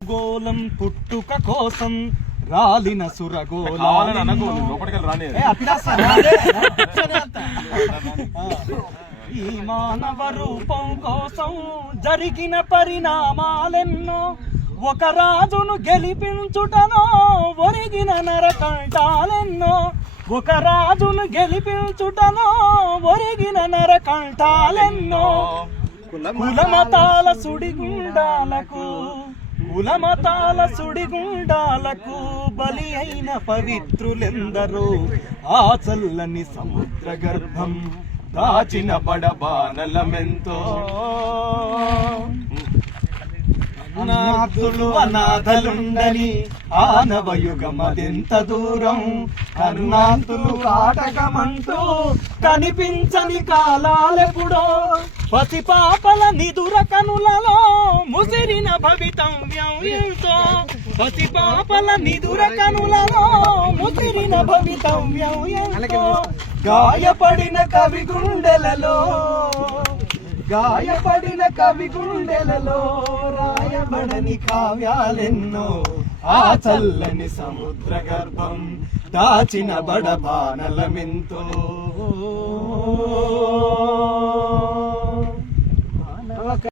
గోళం పుట్టుక కోసం రాలిన సురగోళం ఈ మానవ రూపం కోసం జరిగిన పరిణామాలెన్నో ఒక రాజును గెలిపించుటనో ఒరిగిన నరకంఠాలెన్నో ఒక రాజును గెలిపించుటనో ఒరిగిన నరకంఠాలెన్నో కులమతాల సుడిగుండాలకు బలి అయిన పవిత్రులెందరో ఆ చల్లని సముద్ర గర్భం దాచిన బడబానలమెంతో అనాథలుండని ఆనవయుగమదెంత దూరం కర్ణాంతులు కాటకమంటూ కనిపించని కాలాలెప్పుడో పసిపాపల నిదుర కనులలో ముసిరిన భవితవ్యం ఎంతో పసిపాపల నిదుర కనులలో ముసిరిన భవితవ్యం ఎంతో గాయపడిన కవి గుండెలలో రాయబడని కావ్యాలెన్నో ఆ చల్లని సముద్ర గర్భం దాచిన బడబానలమెంతో